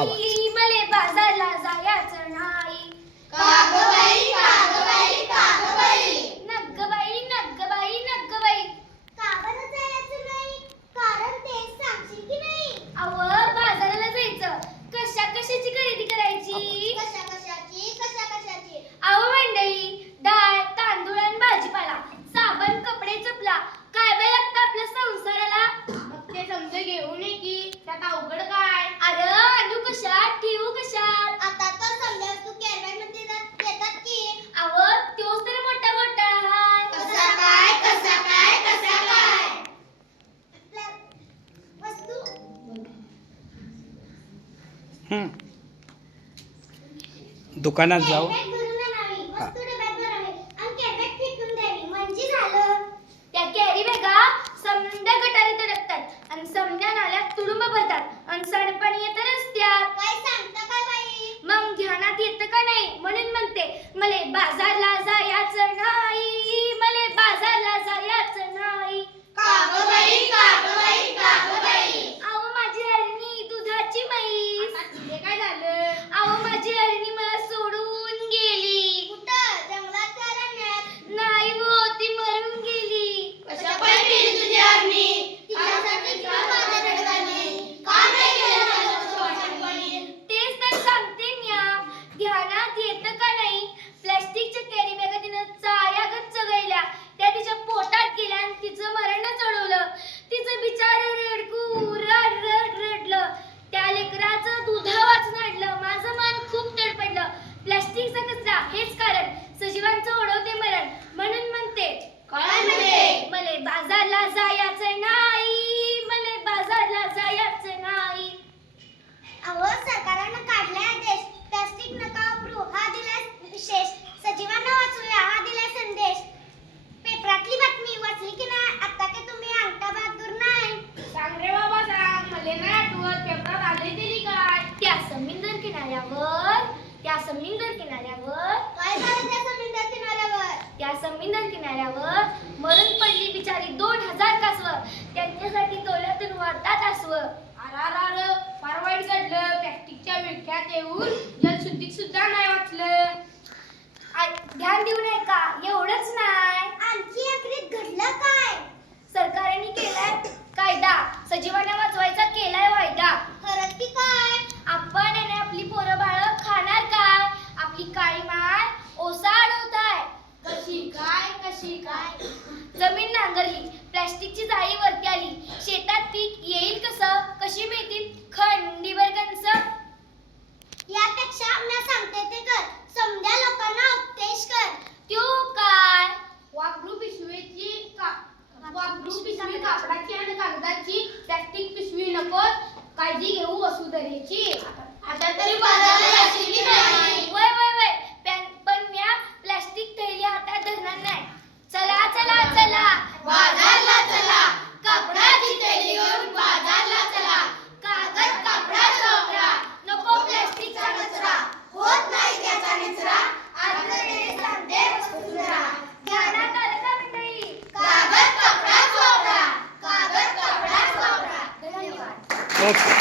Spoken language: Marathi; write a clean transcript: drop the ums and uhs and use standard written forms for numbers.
आवाज. मले बाजारला जायचं नाही. कागबाई कागबाई कागबाई नग्गबाई नग्गबाई नग्गबाई. का बरं जायचं नाही? कारण ते सांगशील की नाही? अव बाजाराला जायचं. कशा कशाची खरेदी करायची? कशा कशाची कशा कशाची? अव मंडळी, डाळ तांदूळ आणि भाजीपाला, साबण कपडे चपला, काय बाई लागतं आपल्या संसाराला. मग ते समज घेऊन ये की त्यात अवघड काय? अरे आणू कशात ठेवू कशात. आता तर समजा तू केरव्यामध्ये देतात की. अव तोच तर मोठा घोटाळा हाय. कसा काय कसा काय कसा काय? वस्तू दुकानात जाऊ. कॅरेट भरून आणावी, वस्तू डब्यात भरावी आणि कॅरेट फेकून द्यावी म्हणजे झालं. त्या कॅरी बॅगा समद्या गटारीत अडकतात आणि समद्या नाल्यात तुडुंब भरतात आणि सांडपाणी येतं रस्त्यात. काय सांगता काय बाई? मग ध्यानात येतं का नाही म्हणून म्हणते, मले बाजारला जायचं नाही, मले बाजारला जायचं नाही. कागबाई कागबाई कागबाई. अहो माझी हरणी दुधाची म्हैस. आता तिथे काय झालं? अहो माझी हरणी मला सोडून गेली. कुठं? जंगलात का रानात? नाही हो, ती मरून गेली. कशा पायी गेली तुझी हरणी? तिच्यासाठी का बाजारात अडवाणी? का नाही गेलं माझं सोसाटपणी? तेच तर सांगते म्या. ध्यानात येतं का नाही, प्लास्टिकच्या कॅरी बॅगा तिनं चाऱ्यागत चघळल्या. त्या तिच्या पोटात गेल्या आणि तिचं मरण चढवलं. तिचं बिचार रडकू रड रड रडलं. त्या लेकराचं दुधा वाचून आणलं. माझं मन खूप तडपडलं. प्लास्टिकचा कचरा हेच कारण सजीवांचं ओढवते मरण. म्हणून म्हणते, काय म्हणते? मले बाजारला जायचं नाही, मले बाजारला जायचं नाही. अहो सरकारनं काढलाय आदेश, प्लास्टिक नका वापरू हा दिलाय विशेष, सजीवांना वाचूया हा दिलाय संदेश. पेपरातली बातमी वाचली की नाही? आता काय तुम्ही अंगठा बहादूर नाही? सांग रे बाबा सांग, मले नाही आठवत पेपरात आले तरी काय? त्या समुद्र किनाऱ्यावर, त्या समुद्र किनाऱ्यावर, काय झालं त्या समुद्र किनाऱ्यावर? त्या समुद्र किनाऱ्यावर मरून पडली बिचारी 2000 कासवं. त्यांच्यासाठी तोल्यातून वाहतात आसवं. अरारार, फार वाईट घडलं. प्लॅस्टिकच्या विळख्यात येऊन जलशुद्धीक सुद्धा नाही वाचलं. ध्यान देऊ नये का? एवढंच नाही, आणखी आखरीत घडलं काय? सरकारने केलाय कायदा, सजीवांना वाचवायचा केलाय वायदा. खरंच की काय? आपण आणि आपली पोरं बाळं खाणार काय? आपली काळी माय ओसाड होत आहे. कशी काय कशी काय? जमीन नांगरली, प्लॅस्टिकची जाळी वरती आली. शेतात पीक येईल कसं? कशी मिळतील खंडीभर कणसं? यापेक्षा मी सांगते ते कर, समजा लोकांना उपदेश कर. त्यो काय? वापरू पिशवीची वापरू पिशवी कापडाची आणि कागदाची, प्लॅस्टिक पिशवी नकोच. काळजी घेऊ वसुधरेची. आता तरी बाजाराला जाशील की नाही? वय वय वय, पण म्या प्लॅस्टिक थैली हातात धरणार नाही. चला चला चला बाजारला चला, कपडाची थैली घेऊन बाजारला चला. कागद कपडाचा वापरा, नको प्लास्टिकचा कचरा. होत नाही त्याचा निचरा, आंधळेने सांगते वसुंधरा. ध्यानात आलं का मंडळी? कागद कपडाच वापरा, कागद कपडाच वापरा. धन्यवाद. ओके.